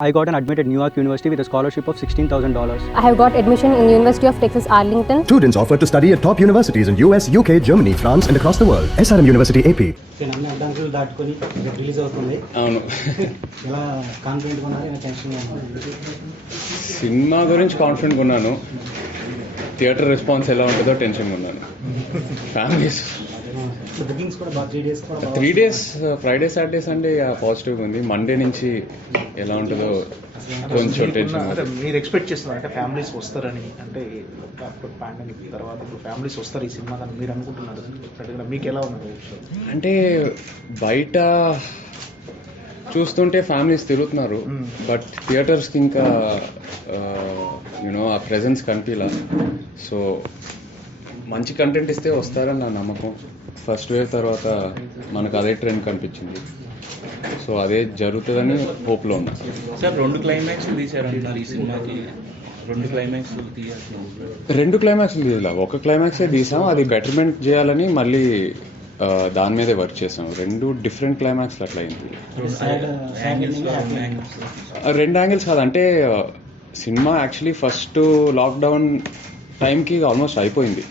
I got an admit at Newark University with a scholarship of $16,000. I have got admission in University of Texas Arlington. Students offered to study at top universities in US, UK, Germany, France and across the world. SRM University AP. అన్ని అడ్డంకులు దాటుకొని release అవుతుంది. అవును. ఎలా కాన్ఫిడెంట్గా ఉన్నారు, ఎలా టెన్షన్గా ఉన్నారు? సినిమా గురించి కాన్ఫిడెంట్గా ఉన్నాను. థియేటర్ రెస్పాన్స్ ఎలా ఉంటుందో టెన్షన్గా ఉన్నాను. ఫ్యామిలీస్ బుకింగ్స్ కూడా బాగా 3 days కూడా 3 days ఫ్రైడే సాటర్డే సండే పాజిటివ్గా ఉంది. మండే నుంచి ఎలా ఉంటుందో కొంచెం టెన్షన్. అంటే మీరు ఎక్స్పెక్ట్ చేస్తున్నారు అంటే ఫ్యామిలీస్ వస్తారని, అంటే పాండమిక్ తర్వాత ఇప్పుడు ఫ్యామిలీస్ వస్తారు ఈ సినిమా అని మీరు అనుకుంటున్నారు? మీకు ఎలా ఉన్నది? అంటే బయట చూస్తుంటే ఫ్యామిలీస్ తిరుగుతున్నారు, బట్ థియేటర్స్కి ఇంకా యూనో ఆ ప్రెజెన్స్ కనిపించలా. సో మంచి కంటెంట్ ఇస్తే వస్తారని నా నమ్మకం. ఫస్ట్ వేవ్ తర్వాత మనకు అదే ట్రెండ్ కనిపించింది. సో అదే జరుగుతుందని హోప్లో ఉన్నా. సార్ 2 క్లైమాక్స్ తీశారంటున్నారు ఈ సినిమాకి. 2 క్లైమాక్స్ తీయాల్సిన 2 క్లైమాక్స్లు తీయాల, ఒక క్లైమాక్సే తీసాం. అది బెటర్మెంట్ చేయాలని మళ్ళీ దాని మీదే వర్క్ చేసాం. 2 డిఫరెంట్ క్లైమాక్స్లు అట్లా అయింది. 2 యాంగిల్స్ కాదు, అంటే సినిమా యాక్చువల్లీ ఫస్ట్ లాక్డౌన్ టైంకి ఆల్మోస్ట్ అయిపోయింది.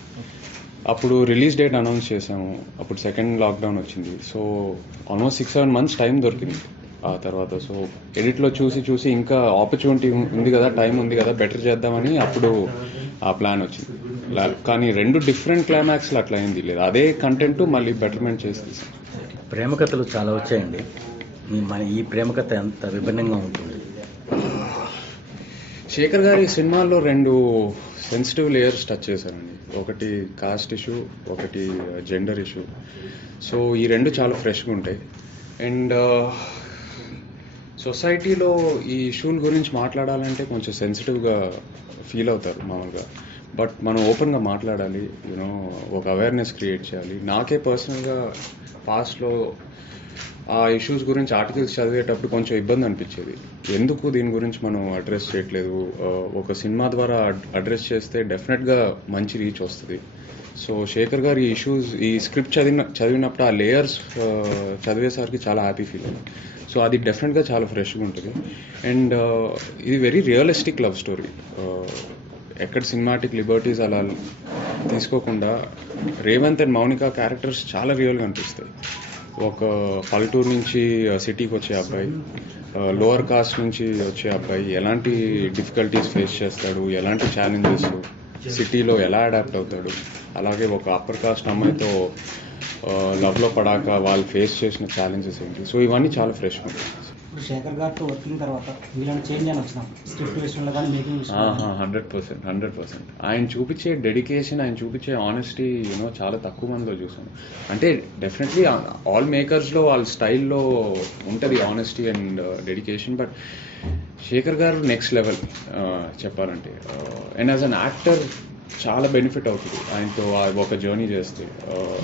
అప్పుడు రిలీజ్ డేట్ అనౌన్స్ చేసాము. అప్పుడు సెకండ్ లాక్డౌన్ వచ్చింది. సో ఆల్మోస్ట్ 6-7 months టైం దొరికింది ఆ తర్వాత. సో ఎడిట్లో చూసి ఇంకా ఆపర్చునిటీ ఉంది కదా, టైం ఉంది కదా, బెటర్ చేద్దామని అప్పుడు ఆ ప్లాన్ వచ్చింది. కానీ 2 డిఫరెంట్ క్లైమాక్స్లు అట్లా అయింది. లేదు, అదే కంటెంట్ మళ్ళీ బెటర్మెంట్ చేసి తీసాం. ప్రేమ కథలు చాలా వచ్చాయండి. మన ఈ ప్రేమ కథ ఎంత విభిన్నంగా ఉంటుంది? శేఖర్ గారి సినిమాల్లో 2 సెన్సిటివ్ లేయర్స్ టచ్ చేశారండి. ఒకటి కాస్ట్ ఇష్యూ, ఒకటి జెండర్ ఇష్యూ. సో ఈ 2 చాలా ఫ్రెష్గా ఉంటాయి. అండ్ సొసైటీలో ఈ ఇష్యూల గురించి మాట్లాడాలంటే కొంచెం సెన్సిటివ్గా ఫీల్ అవుతారు మామూలుగా. బట్ మనం ఓపెన్గా మాట్లాడాలి, యూనో ఒక అవేర్నెస్ క్రియేట్ చేయాలి. నాకే పర్సనల్గా పాస్ట్లో ఆ ఇష్యూస్ గురించి ఆర్టికల్స్ చదివేటప్పుడు కొంచెం ఇబ్బంది అనిపించేది. ఎందుకు దీని గురించి మనం అడ్రస్ చేయట్లేదు? ఒక సినిమా ద్వారా అడ్రస్ చేస్తే డెఫినెట్గా మంచి రీచ్ వస్తుంది. సో శేఖర్ గారు ఈ ఇష్యూస్, ఈ స్క్రిప్ట్ చదివినప్పుడు ఆ లేయర్స్ చదివేసరికి చాలా హ్యాపీ ఫీల్ అయింది. సో అది డెఫినెట్గా చాలా ఫ్రెష్గా ఉంటుంది. అండ్ ఇది వెరీ రియలిస్టిక్ లవ్ స్టోరీ. ఎక్కడ సినిమాటిక్ లిబర్టీస్ అలా తీసుకోకుండా రేవంత్ అండ్ మౌనిక క్యారెక్టర్స్ చాలా రియల్గా అనిపిస్తాయి. ఒక పల్లెటూరు నుంచి సిటీకి వచ్చే అబ్బాయి, లోవర్ కాస్ట్ నుంచి వచ్చే అబ్బాయి ఎలాంటి డిఫికల్టీస్ ఫేస్ చేస్తాడు, ఎలాంటి ఛాలెంజెస్, సిటీలో ఎలా అడాప్ట్ అవుతాడు, అలాగే ఒక అప్పర్ కాస్ట్ అమ్మాయితో లవ్లో పడాక వాళ్ళు ఫేస్ చేసిన ఛాలెంజెస్ ఏంటి. సో ఇవన్నీ చాలా ఫ్రెష్గా ఉంటాయి. ఇప్పుడు శేఖర్ గారితో వర్కింగ్ తర్వాత వీళ్ళని చేంజ్ అని వచ్చినాం స్క్రిప్ట్ విషయంలో కానీ మేకింగ్ విషయంలో. 100%. ఆయన చూపించే డెడికేషన్, ఆయన చూపించే ఆనెస్టీ యూనో చాలా తక్కువ మందిలో చూసాను. అంటే డెఫినెట్లీ ఆల్ మేకర్స్లో వాళ్ళ స్టైల్లో ఉంటుంది honesty and dedication. But Shekhar గారు నెక్స్ట్ లెవెల్ చెప్పాలంటే. అండ్ యాజ్ అన్ యాక్టర్ చాలా బెనిఫిట్ అవుతుంది ఆయనతో ఒక జర్నీ చేస్తే.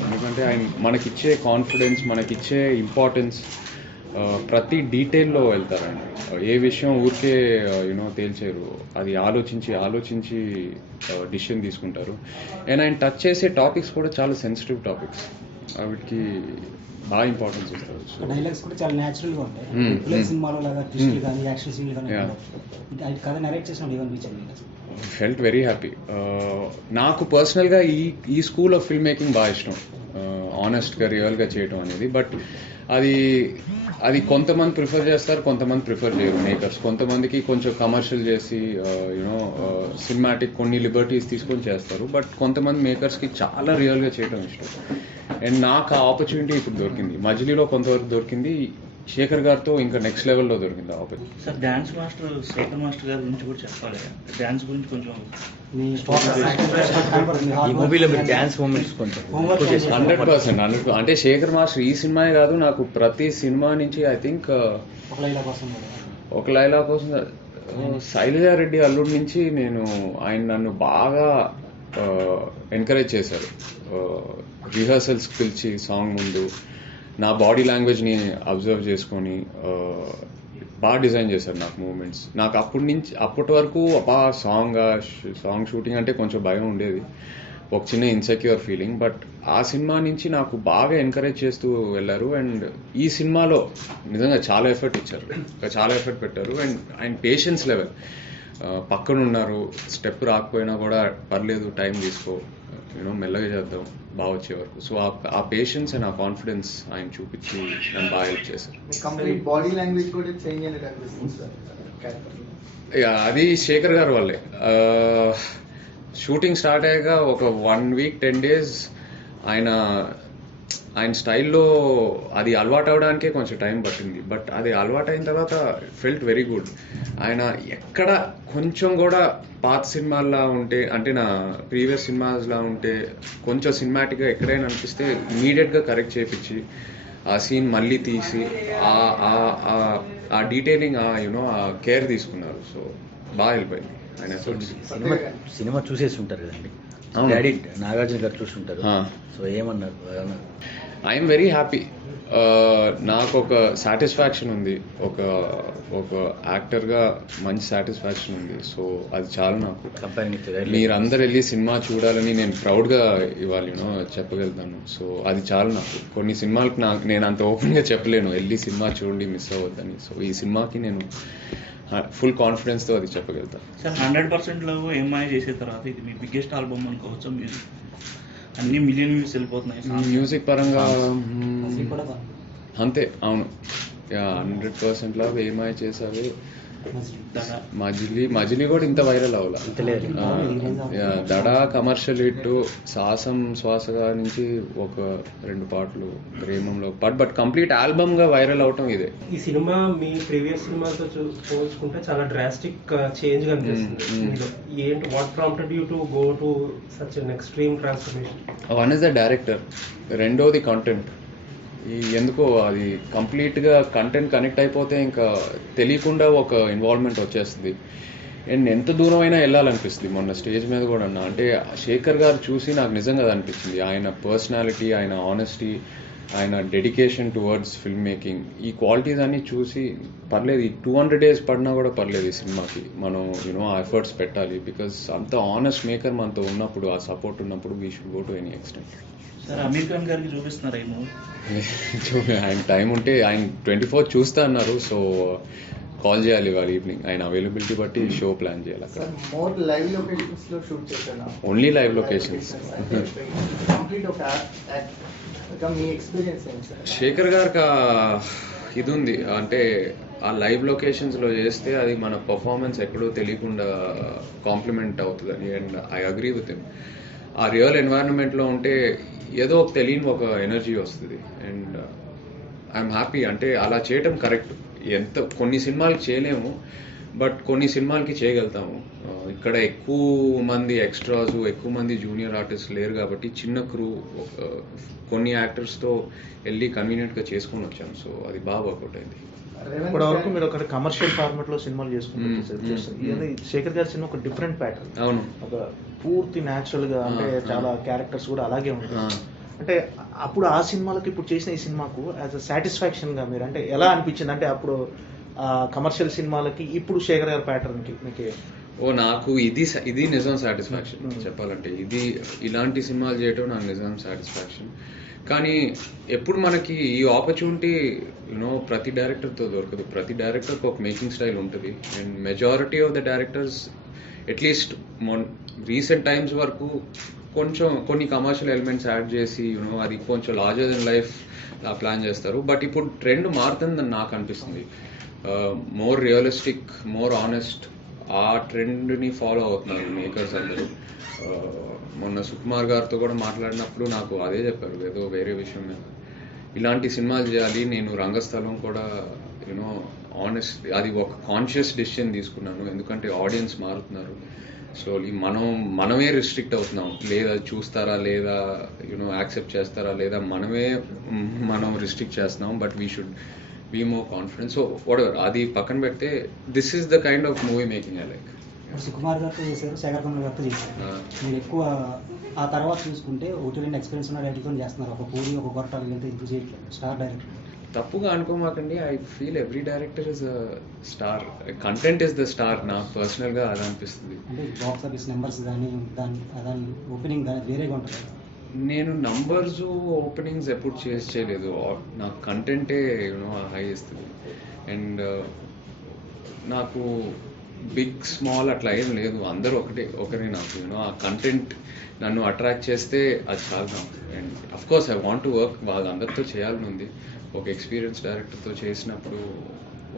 ఎందుకంటే ఆయన మనకిచ్చే కాన్ఫిడెన్స్, మనకిచ్చే ఇంపార్టెన్స్, ప్రతి డీటెయిల్లో వెళ్తారండి. ఏ విషయం ఊరికే యూనో తేల్చేరు, అది ఆలోచించి డిసిషన్ తీసుకుంటారు. అండ్ ఆయన టచ్ చేసే టాపిక్స్ కూడా చాలా సెన్సిటివ్ టాపిక్స్, వీటికి బాగా ఇంపార్టెన్స్ ఇస్తారు. డైలాగ్స్ కూడా చాలా న్యాచురల్గా ఉంటాయి. సినిమాలో లాగా ట్విస్టులు కానీ యాక్షన్ సీన్లు కానీ కథ నరేట్ చేసినప్పుడు ఏమనిపించింది? Felt very happy. నాకు పర్సనల్గా ఈ స్కూల్ ఆఫ్ ఫిల్మ్ మేకింగ్ బాగా ఇష్టం, ఆనెస్ట్గా రియల్గా చేయటం అనేది. బట్ అది కొంతమంది ప్రిఫర్ చేస్తారు, కొంతమంది ప్రిఫర్ చేయరు మేకర్స్. కొంతమందికి కొంచెం కమర్షియల్ చేసి యూనో సినిమాటిక్ కొన్ని లిబర్టీస్ తీసుకొని చేస్తారు. బట్ కొంతమంది మేకర్స్కి చాలా రియల్గా చేయడం ఇష్టం. అండ్ నాకు ఆ ఆపర్చునిటీ ఇప్పుడు దొరికింది. మజిలీలో కొంతవరకు దొరికింది, శేఖర్ గారితో ఇంకా నెక్స్ట్ లెవెల్లో దొరికింది opportunity. Sir dance master Shekhar master గారి గురించి కూడా చెప్పాలి. డాన్స్ గురించి కొంచెం ఈ మూవీలో మీరు డాన్స్ మూమెంట్స్ కొంచెం 100%. అంటే శేఖర్ మాస్టర్ ఈ సినిమాయే కాదు, నాకు ప్రతి సినిమా నుంచి ఐ థింక్ ఒక లైలా కోసం శైలజారెడ్డి అల్లుడి నుంచి ఆయన నన్ను బాగా ఎంకరేజ్ చేశారు. రిహర్సల్స్కి పిలిచి సాంగ్ ముందు నా బాడీ లాంగ్వేజ్ని అబ్జర్వ్ చేసుకొని బాగా డిజైన్ చేశారు నాకు మూమెంట్స్. నాకు అప్పటి వరకు సాంగ్ షూటింగ్ అంటే కొంచెం భయం ఉండేది. ఒక చిన్న ఇన్సెక్యూర్ ఫీలింగ్. బట్ ఆ సినిమా నుంచి నాకు బాగా ఎంకరేజ్ చేస్తూ వెళ్ళారు. అండ్ ఈ సినిమాలో నిజంగా చాలా ఎఫర్ట్ ఇచ్చారు, చాలా ఎఫర్ట్ పెట్టారు. అండ్ ఆయన పేషెన్స్ లెవెల్, పక్కన ఉన్నారు, స్టెప్ రాకపోయినా కూడా పర్లేదు, టైం తీసుకో, మెల్లగా చేద్దాం, బాగా వచ్చే వరకు. సో ఆ పేషెన్స్ అండ్ ఆ కాన్ఫిడెన్స్ ఆయన చూపించి నన్ను బాగా హెల్ప్ చేశారు. బాడీ లాంగ్వేజ్ కూడా చేంజ్ అనేది అనిపిస్తుంది సార్. అది శేఖర్ గారు వాళ్ళే. షూటింగ్ స్టార్ట్ అయ్యాక ఒక 1 week 10 days ఆయన స్టైల్లో అది అలవాటు అవడానికే కొంచెం టైం పట్టింది. బట్ అది అలవాటు అయిన తర్వాత ఫెల్ట్ వెరీ గుడ్. ఆయన ఎక్కడ కొంచెం కూడా పాత సినిమాల్లా ఉంటే, అంటే నా ప్రీవియస్ సినిమాస్లా ఉంటే కొంచెం సినిమాటిక్గా ఎక్కడైనా అనిపిస్తే ఇమీడియట్గా కరెక్ట్ చేయించి ఆ సీన్ మళ్ళీ తీసి ఆ డీటెయిలింగ్ ఆ కేర్ తీసుకున్నారు. సో బాగా హెల్ప్ అయింది ఆయన. సినిమా చూసేసి ఉంటారు కదండి, డాడీ నాగార్జున గారు చూసి ఉంటారు. సో ఏమన్నారు? I'm very happy. నాకు ఒక సాటిస్ఫాక్షన్ ఉంది, ఒక యాక్టర్గా మంచి సాటిస్ఫాక్షన్ ఉంది. సో అది చాలా నాకు. మీరందరూ వెళ్ళి సినిమా చూడాలని నేను ప్రౌడ్గా ఇవాళ చెప్పగలుగుతాను. సో అది చాలా నాకు. కొన్ని సినిమాలకు నేను అంత ఓపెన్గా చెప్పలేను, వెళ్ళి సినిమా చూడండి, మిస్ అవ్వద్దని. సో ఈ సినిమాకి నేను ఫుల్ కాన్ఫిడెన్స్తో అది చెప్పగలుగుతాను. సార్ 100%లో ఏమై చేసిన తర్వాత ఇది మీ బిగ్గెస్ట్ ఆల్బమ్ అనుకోవచ్చు. మ్యూజిక్ అన్ని మిలియన్ వ్యూస్ వెళ్ళిపోతున్నాయి. మ్యూజిక్ పరంగా అంతే, అవును. 100% లాగా ఏమై చేసావు. మజిలీ కూడా ఇంత వైరల్ అవ్వాల. దడా కమర్షియల్ హిట్, సాహసం శ్వాసగా నుంచి ఒక 2 పాటలు, ప్రేమంలో పాట. బట్ కంప్లీట్ ఆల్బమ్ గా వైరల్ అవటం ఇదే. ఈ సినిమా మీ ప్రీవియస్ సినిమాతో పోల్చుకుంటే చాలా డ్రాస్టిక్ చేంజ్ కనిపిస్తుంది. ఏంటి, what prompted you to go to such an extreme transformation? One is the director, రెండోది కంటెంట్. ఎందుకో అది కంప్లీట్గా కంటెంట్ కనెక్ట్ అయిపోతే ఇంకా తెలియకుండా ఒక ఇన్వాల్వ్మెంట్ వచ్చేస్తుంది. అండ్ ఎంత దూరం అయినా వెళ్ళాలనిపిస్తుంది. మొన్న స్టేజ్ మీద కూడా అన్నా, అంటే శేఖర్ గారు చూసి నాకు నిజంగా అది అనిపించింది. ఆయన పర్సనాలిటీ, ఆయన ఆనెస్టీ, ఆయన డెడికేషన్ టువర్డ్స్ ఫిల్మ్ మేకింగ్, ఈ క్వాలిటీస్ అన్నీ చూసి పర్లేదు, 200 days పడినా కూడా పర్లేదు ఈ సినిమాకి మనం ఆ ఎఫర్ట్స్ పెట్టాలి. బికాస్ అంత ఆనెస్ట్ మేకర్ మనతో ఉన్నప్పుడు, ఆ సపోర్ట్ ఉన్నప్పుడు we should go to any extent. Sir Aamir Khan గారికి చూపిస్తున్నారు ఏమో. ఆయన టైం ఉంటే ఆయన 24 చూస్తా అన్నారు. సో కాల్ చేయాలి వాళ్ళ ఈవినింగ్, ఆయన అవైలబిలిటీ బట్టి షో ప్లాన్ చేయాలి. అక్కడ ఓన్లీ లైవ్ లొకేషన్స్. శేఖర్ గారికి ఇది ఉంది, అంటే ఆ లైవ్ లొకేషన్స్లో చేస్తే అది మన పర్ఫార్మెన్స్ ఎక్కడో తెలియకుండా కాంప్లిమెంట్ అవుతుందని. And I agree with him. ఆ రియల్ ఎన్వైరన్మెంట్లో ఉంటే ఏదో ఒక తెలియని ఒక ఎనర్జీ వస్తుంది. And I'm happy. అంటే అలా చేయటం కరెక్ట్. కొన్ని సినిమాలకి చేయలేము, బట్ కొన్ని సినిమాలకి చేయగలుగుతాము. ఇక్కడ ఎక్కువ మంది ఎక్స్ట్రాస్, ఎక్కువ మంది జూనియర్ ఆర్టిస్ట్ లేరు కాబట్టి చిన్న క్రూ, కొన్ని యాక్టర్స్తో వెళ్ళి కన్వీనియంట్గా చేసుకొని వచ్చాము. సో అది బాగా వర్కౌట్ అయింది. ఇప్పటి వరకు మీరు ఒక కమర్షియల్ ఫార్మాట్ లో సినిమాలు చేసుకుంటారు. శేఖర్ గారి సినిమా ఒక డిఫరెంట్ ప్యాటర్న్. అవును, ఒక పూర్తి న్యాచురల్ గా, అంటే చాలా క్యారెక్టర్స్ కూడా అలాగే ఉంటాయి. అంటే అప్పుడు ఆ సినిమాలకు ఇప్పుడు చేసిన ఈ సినిమాకు యాజ్ అ సాటిస్ఫాక్షన్ గా మీరు అంటే ఎలా అనిపించింది? అంటే అప్పుడు కమర్షియల్ సినిమాలకి ఇప్పుడు శేఖర్ గారి ప్యాటర్న్ కి మీకు నాకు ఇది నిజం సాటిస్ఫాక్షన్ చెప్పాలంటే. ఇలాంటి సినిమాలు చేయటం నాకు నిజం సాటిస్ఫాక్షన్. కానీ ఎప్పుడు మనకి ఈ ఆపర్చునిటీ ప్రతి డైరెక్టర్తో దొరకదు. ప్రతి డైరెక్టర్కి ఒక మేకింగ్ స్టైల్ ఉంటుంది. And majority of the directors at least recent times వరకు కొన్ని కమర్షియల్ ఎలిమెంట్స్ యాడ్ చేసి అది కొంచెం లార్జర్ దెన్ లైఫ్ ప్లాన్ చేస్తారు. బట్ ఇప్పుడు ట్రెండ్ మారుతుందని నాకు అనిపిస్తుంది. మోర్ రియలిస్టిక్, మోర్ ఆనెస్ట్, ఆ ట్రెండ్ని ఫాలో అవుతున్నారు మేకర్స్ అందరూ. మొన్న సుకుమార్ గారితో కూడా మాట్లాడినప్పుడు నాకు అదే చెప్పారు, ఏదో వేరే విషయం మీద ఇలాంటి సినిమాలు చేయాలి. నేను రంగస్థలం కూడా ఆనెస్ట్, అది ఒక కాన్షియస్ డెసిషన్ తీసుకున్నాను. ఎందుకంటే ఆడియన్స్ మారుతున్నారు. సో మనమే రిస్ట్రిక్ట్ అవుతున్నాం. లేదా చూస్తారా, లేదా యాక్సెప్ట్ చేస్తారా, లేదా మనం రిస్ట్రిక్ట్ చేస్తున్నాం. But we should be more confidence. So whatever, అది పక్కన పెడితే this is the kind of movie making I like. Sukumar గారితో చేశారు, శేఖర్ కమల్ గారితో చేశారు. మీరు ఎక్కువ ఆ తర్వాత చూసుకుంటే 1-2 ఎక్స్పీరియన్స్ ఉన్న డైరెక్టర్తో చేస్తున్నారు. ఒక పూరి, ఒక గొరటాలు వెళ్తే ఇంప్రూవ్ చేయట్లేదు స్టార్ డైరెక్టర్. తప్పుగా అనుకోమాకండి. I feel every director is a star, content is the star. నాకు పర్సనల్గా అది అనిపిస్తుంది. అంటే బాక్స్ ఆఫీస్ నెంబర్స్ కానీ దాని ఓపెనింగ్ కానీ వేరేగా ఉంటుంది. నేను నంబర్స్ ఓపెనింగ్స్ ఎప్పుడు చేయలేదు. నాకు కంటెంటే హై ఇస్తుంది. అండ్ నాకు బిగ్ స్మాల్ అట్లా ఏం లేదు, అందరూ ఒకరే నాకు. ఆ కంటెంట్ నన్ను అట్రాక్ట్ చేస్తే అది చాలు నాకు. And of course I want to work వాళ్ళందరితో చేయాలని ఉంది. ఒక ఎక్స్పీరియన్స్ డైరెక్టర్తో చేసినప్పుడు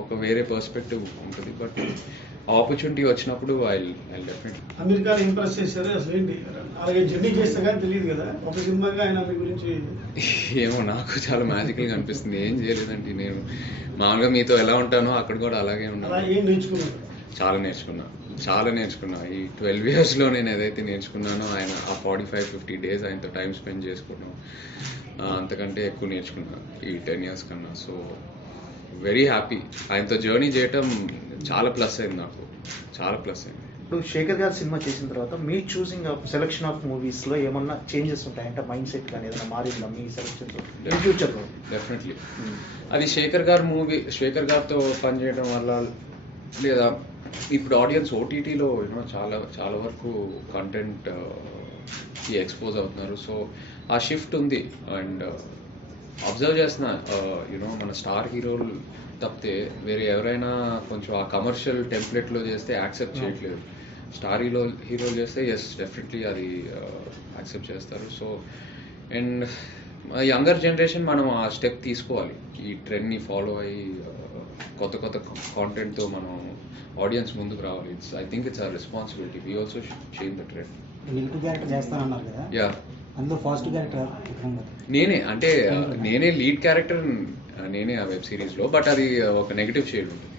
ఒక వేరే పర్స్పెక్టివ్ ఉంటుంది. బట్ ఆపర్చునిటీ వచ్చినప్పుడు ఐ డెఫినెట్లీ. అమెరికాలో ఇంప్రెస్ చేశారు అసలు ఏంటి? అలాగే జర్నీ చేస్తే కానీ తెలియదు కదా, ఒక సినిమాగా ఆయన మీ గురించి. ఏమో నాకు చాలా మ్యాజికల్గా అనిపిస్తుంది. ఏం చేయలేదండి, నేను మామూలుగా మీతో ఎలా ఉంటానో అక్కడ కూడా అలాగే ఉన్నాను. ఏం నేర్చుకున్నారు? చాలా నేర్చుకున్నా. ఈ 12 yearsలో నేను ఏదైతే నేర్చుకున్నానో ఆయన ఆ 45-50 days ఆయనతో టైం స్పెండ్ చేసుకున్నాను, అంతకంటే ఎక్కువ నేర్చుకున్నా ఈ 10 years కన్నా. So very happy. ఆయనతో జర్నీ చేయటం చాలా ప్లస్ అయింది నాకు, చాలా ప్లస్ అయింది. ఇప్పుడు శేఖర్ గారు సినిమా చేసిన తర్వాత మీ చూసింగ్ సెలెక్షన్ ఆఫ్ మూవీస్లో ఏమన్నా చేంజెస్ ఉంటాయంటే మైండ్ సెట్ కానీ ఏదైనా మారిందా మీ సెలెక్షన్లో ఫ్యూచర్లో? డెఫినెట్లీ. అది శేఖర్ గారితో పనిచేయడం వల్ల, లేదా ఇప్పుడు ఆడియన్స్ ఓటీటీలో చాలా వరకు కంటెంట్ కి ఎక్స్పోజ్ అవుతున్నారు. సో ఆ షిఫ్ట్ ఉంది. అండ్ అబ్జర్వ్ చేస్తున్నా మన స్టార్ హీరోలు తప్పితే వేరే ఎవరైనా కొంచెం ఆ కమర్షియల్ టెంప్లెట్లో చేస్తే యాక్సెప్ట్ చేయట్లేదు. స్టార్ హీరోలు చేస్తే ఎస్ డెఫినెట్లీ అది యాక్సెప్ట్ చేస్తారు. సో అండ్ యంగర్ జనరేషన్ మనం ఆ స్టెప్ తీసుకోవాలి, ఈ ట్రెండ్ని ఫాలో అయ్యి కొత్త కాంటెంట్తో మనం ఆడియన్స్ ముందుకు రావాలి. I think it's our responsibility. We also change the trend. Negative character చేస్తానన్నారు కదా, యా, అందులో పాజిటివ్ క్యారెక్టర్ నేనే లీడ్ క్యారెక్టర్ నేనే ఆ వెబ్ సిరీస్ లో. బట్ అది ఒక నెగటివ్ షేడ్ ఉంటుంది.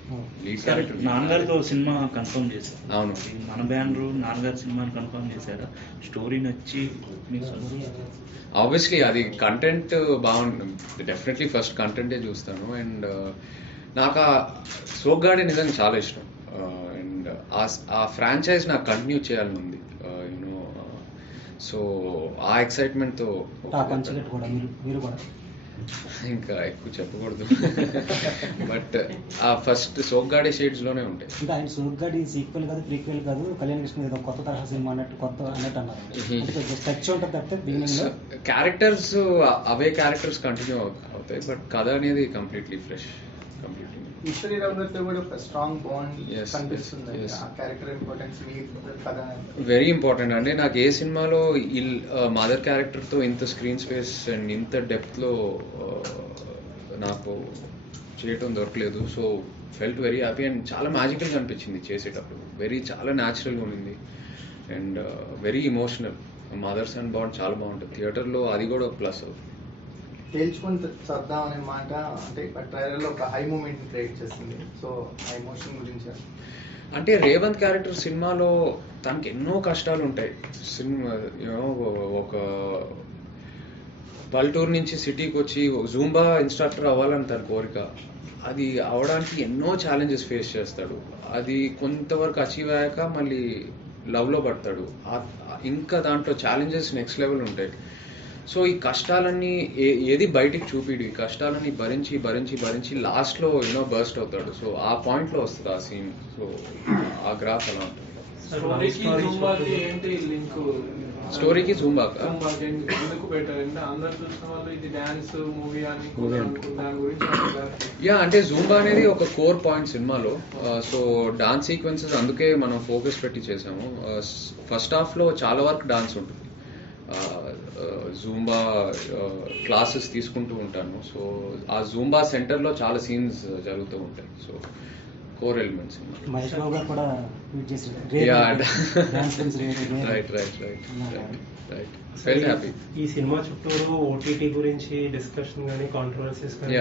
లీడ్ క్యారెక్టర్ నాన్నగారితో సినిమా కన్ఫర్మ్ చేశారు. అవును, మన బ్యానర్ నాన్నగారి సినిమాని కన్ఫర్మ్ చేశారా? స్టోరీ నచ్చి ఆబ్వియస్లీ అది కంటెంట్ బాగుంటుంది. డెఫినెట్లీ ఫస్ట్ కంటెంటే చూస్తాను. అండ్ నాకు ఆ సోగ్గాడే నిజంగా చాలా ఇష్టం. అండ్ ఆ ఫ్రాంచైజ్ నాకు కంటిన్యూ చేయాలని ఉంది. సో ఆ ఎక్సైట్మెంట్తో ఇంకా ఎక్కువ చెప్పకూడదు. బట్ ఆ ఫస్ట్ సోగ్గాడే షేడ్స్లోనే ఉంటాయి. ఇంకా ఆయన సోగ్గాడి సీక్వెల్ కాదు, ప్రీక్వెల్ కాదు, కళ్యాణ్ కృష్ణ ఏదో కొత్త తరహా సినిమా అన్నట్టు అన్నారు. టచ్ ఉంటుంది తప్పితే బిగినింగ్లో క్యారెక్టర్స్ అవే క్యారెక్టర్స్ కంటిన్యూ అవుతాయి. బట్ కథ అనేది కంప్లీట్లీ ఫ్రెష్. ఈశ్వరి రావు గారితో కూడా ఒక స్ట్రాంగ్ బాండ్ కనిపిస్తుంది. ఆ క్యారెక్టర్ ఇంపార్టెన్స్ మీ కథ వెరీ ఇంపార్టెంట్. అంటే నాకు ఏ సినిమాలో మదర్ క్యారెక్టర్తో ఇంత స్క్రీన్ స్పేస్ అండ్ ఇంత డెప్త్లో నాకు చేయటం దొరకలేదు. So felt very happy. And చాలా మ్యాజికల్గా అనిపించింది చేసేటప్పుడు. చాలా న్యాచురల్గా ఉండింది and very emotional. Mothers and bond చాలా బాగుంటుంది. థియేటర్లో అది కూడా ప్లస్ అవుతుంది. తేల్చుకొని చద్దాం అనే మాట అంటే ట్రైలర్లో ఒక హై మూమెంట్ క్రియేట్ చేస్తుంది. సో ఆ ఎమోషన్ గురించి అంటే రేవంత్ క్యారెక్టర్ సినిమాలో తనకి ఎన్నో కష్టాలు ఉంటాయి. సినిమా ఒక పల్లెటూరు నుంచి సిటీకి వచ్చి జూంబా ఇన్స్ట్రక్టర్ అవ్వాలని తన కోరిక. అది అవడానికి ఎన్నో ఛాలెంజెస్ ఫేస్ చేస్తాడు. అది కొంతవరకు అచీవ్ అయ్యాక మళ్ళీ లవ్లో పడతాడు. ఇంకా దాంట్లో ఛాలెంజెస్ నెక్స్ట్ లెవెల్ ఉంటాయి. సో ఈ కష్టాలన్నీ ఏది బయటికి చూపిడు. ఈ కష్టాలన్నీ భరించి లాస్ట్లో బర్స్ట్ అవుతాడు. సో ఆ పాయింట్లో వస్తుంది ఆ సీన్. సో ఆ గ్రాఫ్ అలా ఉంటుంది. స్టోరీకి జూంబాకా అంటే జూంబా అనేది ఒక కోర్ పాయింట్ సినిమాలో. సో డాన్స్ సీక్వెన్సెస్ అందుకే మనం ఫోకస్ పెట్టి చేసాము. ఫస్ట్ హాఫ్లో చాలా వరకు డాన్స్ ఉంటుంది. జూంబా క్లాసెస్ తీసుకుంటూ ఉంటాను. సో ఆ జూంబా సెంటర్లో చాలా సీన్స్ జరుగుతూ ఉంటాయి. So core elements. ఈ సినిమా చుట్టూరు ఓటీటీ గురించి డిస్కషన్ కానీ కాంట్రవర్సీస్ కానీ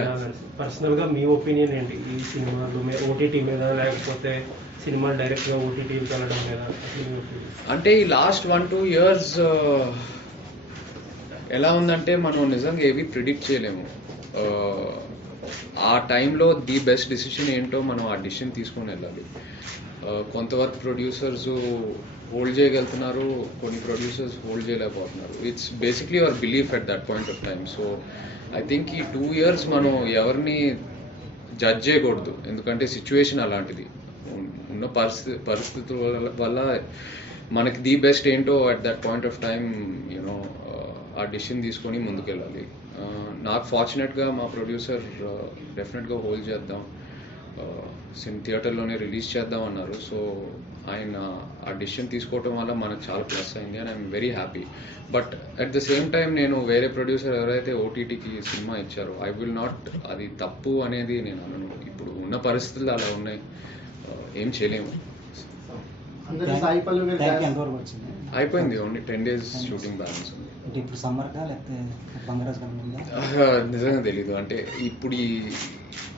పర్సనల్ గా మీ ఒపీనియన్ ఏంటి? ఈ సినిమాలు ఓటీటీ మీద లేకపోతే సినిమా డైరెక్ట్ గా ఓటీటీకి వెళ్ళడం మీద? అంటే ఈ లాస్ట్ 1-2 years ఎలా ఉందంటే మనం నిజంగా ఏవి ప్రిడిక్ట్ చేయలేము. ఆ టైంలో ది బెస్ట్ డిసిషన్ ఏంటో మనం ఆ డిసిషన్ తీసుకొని వెళ్ళాలి. కొంతవరకు ప్రొడ్యూసర్స్ హోల్డ్ చేయగలుగుతున్నారు, కొన్ని ప్రొడ్యూసర్స్ హోల్డ్ చేయలేకపోతున్నారు. It's basically your belief at that point of time. So I think ఈ 2 years మనం ఎవరిని జడ్జ్ చేయకూడదు, ఎందుకంటే సిచ్యువేషన్ అలాంటిది. ఉన్న పరిస్థితుల వల్ల మనకి ది బెస్ట్ ఏంటో at that point of time you know ఆ డిసిషన్ తీసుకొని ముందుకెళ్ళాలి. నాకు ఫార్చునేట్గా మా ప్రొడ్యూసర్ డెఫినెట్గా హోల్డ్ చేద్దాం, థియేటర్లోనే రిలీజ్ చేద్దాం అన్నారు. సో ఆయన ఆ డిసిషన్ తీసుకోవటం వల్ల మనకు చాలా ప్లస్ అయింది and I'm very happy. But at the same time నేను వేరే ప్రొడ్యూసర్ ఎవరైతే ఓటీటీకి సినిమా ఇచ్చారో ఐ విల్ నాట్, అది తప్పు అనేది నేను అనను. ఇప్పుడు ఉన్న పరిస్థితులు అలా ఉన్నాయి, ఏం చేయలేము. అయిపోయింది, ఓన్లీ 10 days షూటింగ్ బ్యాలెన్స్ ఉంది. ఇప్పుడు సమ్మర్గా లేకపోతే బంగారాజ్ నిజంగా తెలీదు, అంటే ఇప్పుడు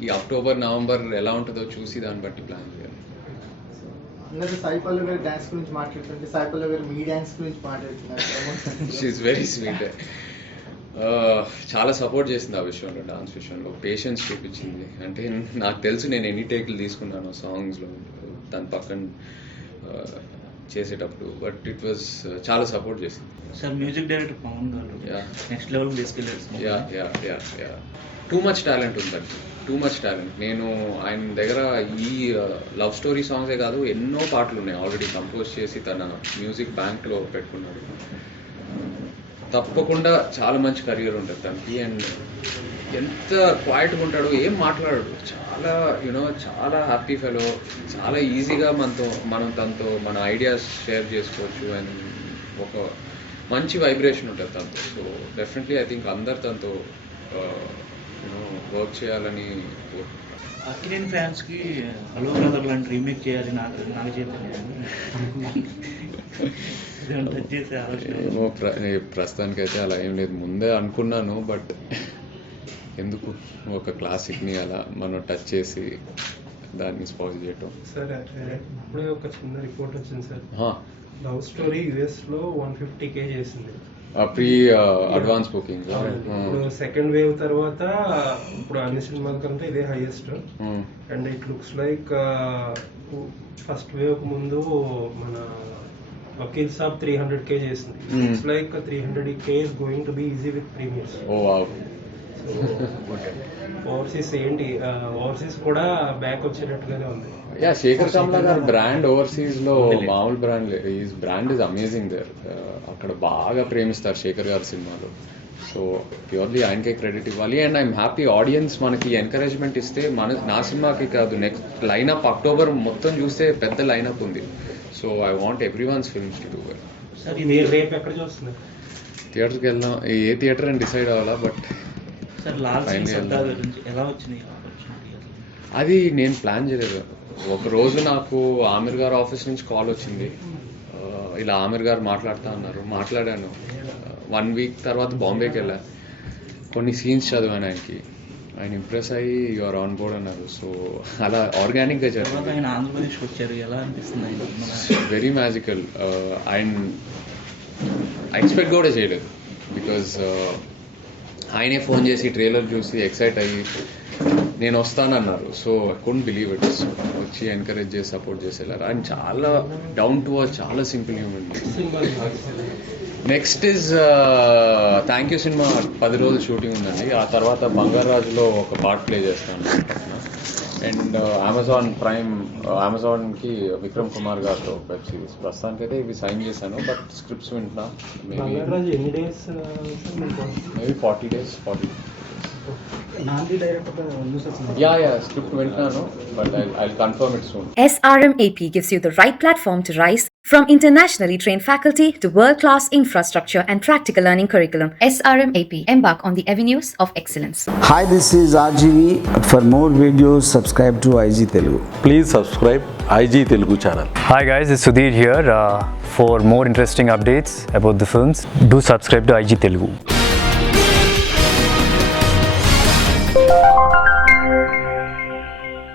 ఈ అక్టోబర్ నవంబర్ ఎలా ఉంటుందో చూసి దాన్ని బట్టి ప్లాన్ చేయాలి. అందరూ సాయి పల్లవి గారి డాన్స్ గురించి మాట్లాడుతుంటే సాయి పల్లవి గారు మీ డాన్స్ గురించి మాట్లాడుతున్నారు. She is very sweet. చాలా సపోర్ట్ చేసింది ఆ విషయంలో, డాన్స్ విషయంలో పేషెన్స్ చూపించింది. అంటే నాకు తెలుసు నేను ఎన్ని టేకులు తీసుకున్నాను సాంగ్స్లో తన పక్కన చేసేటప్పుడు, బట్ ఇట్ వాజ్ చాలా సపోర్ట్ చేసింది. సార్ మ్యూజిక్ డైరెక్టర్ పవన్ గారు నెక్స్ట్ లెవెల్ తీసుకెళ్ళారు. యా టూ మచ్ టాలెంట్ ఉందండి, టూ మచ్ టాలెంట్. నేను ఆయన దగ్గర ఈ లవ్ స్టోరీ సాంగ్సే కాదు ఎన్నో పాటలు ఉన్నాయి ఆల్రెడీ కంపోజ్ చేసి తన మ్యూజిక్ బ్యాంక్లో పెట్టుకున్నాడు. తప్పకుండా చాలా మంచి కెరియర్ ఉంటుంది తనకి. అండ్ ఎంత క్వైట్గా ఉంటాడు, ఏం మాట్లాడాడు, చాలా చాలా హ్యాపీ ఫెలో, చాలా ఈజీగా మనం తనతో మన ఐడియాస్ షేర్ చేసుకోవచ్చు. అండ్ ఒక మంచి వైబ్రేషన్ ఉంటుంది తనతో. సో డెఫినెట్లీ ఐ థింక్ అందరు తనతో వర్క్ చేయాలని కోరుకుంటున్నాను. అక్కినేని ఫ్యాన్స్కి హలో బ్రదర్ లాంటి రీమేక్ చేయాలి నాకు ఏమో ప్రస్తుతానికైతే అలా ఏం లేదు. ముందే అనుకున్నాను, బట్ ఎందుకు ఒక క్లాసిక్ని అలా మనం టచ్ చేసి దాన్ని స్పాయిల్ చేయటం. సార్ ఇప్పుడే ఒక చిన్న రిపోర్ట్ వచ్చింది సార్, లవ్ స్టోరీ US-లో 150K చేసింది ప్రీ అడ్వాన్స్ బుకింగ్. ఇప్పుడు సెకండ్ వేవ్ తర్వాత ఇప్పుడు అన్ని సినిమాల కంటే ఇదే highest. And it looks like first wave ముందు మన వకీల్ సాబ్ 300K చేసింది. It's like 300K is going to be easy with premieres. Oh wow. Overseas ఏంటి, ఓవర్సీస్ కూడా బ్యాక్ వచ్చేటట్టుగానే ఉంది. యా శేఖర్ కమ్లా గారి బ్రాండ్ ఓవర్సీస్ లో మామూలు brand, is brand is amazing there. అక్కడ బాగా ప్రేమిస్తారు శేఖర్ గారి సినిమాలు. సో ప్యూర్లీ ఆయనకే క్రెడిట్ ఇవ్వాలి. అండ్ ఐఎమ్ హ్యాపీ ఆడియన్స్ మనకి ఎంకరేజ్మెంట్ ఇస్తే నా సినిమాకి కాదు, నెక్స్ట్ లైనప్ అక్టోబర్ మొత్తం చూస్తే పెద్ద లైనప్ ఉంది. So I want everyone's films to do well. Sir ఇది రేపు ఎక్కడ చూస్తున్నారు? థియేటర్కి వెళ్దాం, ఏ థియేటర్ అని డిసైడ్ అవ్వాలా. బట్ అది నేను ప్లాన్ చేయలేదు. ఒకరోజు నాకు ఆమిర్ గారు ఆఫీస్ నుంచి కాల్ వచ్చింది, ఇలా ఆమిర్ గారు మాట్లాడుతా అన్నారు. మాట్లాడాను. 1 week తర్వాత బాంబేకి వెళ్ళా, కొన్ని సీన్స్ చదివాను ఆయనకి. ఆయన ఇంప్రెస్ అయ్యి యూఆర్ ఆన్ బోర్డ్ అన్నారు. సో అలా ఆర్గానిక్గా జరిగింది. ఆంధ్రప్రదేశ్కి వచ్చారు, ఎలా అనిపిస్తుంది? Very magical. ఆయన ఎక్స్పెక్ట్ కూడా చేయలేదు, బికాజ్ ఆయనే ఫోన్ చేసి ట్రైలర్ చూసి ఎక్సైట్ అయ్యి నేను వస్తానన్నారు. So I couldn't believe it. వచ్చి ఎంకరేజ్ చేసి సపోర్ట్ చేసేలారు. ఆయన చాలా డౌన్ టు అర్త్, చాలా simple human. Next is thank you సినిమా 10 రోజులు షూటింగ్ ఉందండి. ఆ తర్వాత బంగారాజులో ఒక పార్ట్ ప్లే చేస్తాను. అండ్ అమెజాన్కి విక్రమ్ కుమార్ గారితో వెబ్ సిరీస్. ప్రస్తుతానికైతే ఇవి సైన్ చేశాను, బట్ స్క్రిప్ట్స్ వింటున్నా. Maybe 40 days. Yeah, script వింటున్నాను, but I'll confirm it soon. SRM AP gives you the right platform to rise from internationally trained faculty to world-class infrastructure and practical learning curriculum. SRM AP, embark on the avenues of excellence. Hi, this is RGV. For more videos, subscribe to IG Telugu. Please subscribe IG Telugu channel. Hi guys, it's Sudhir here. For more interesting updates about the films, do subscribe to IG Telugu.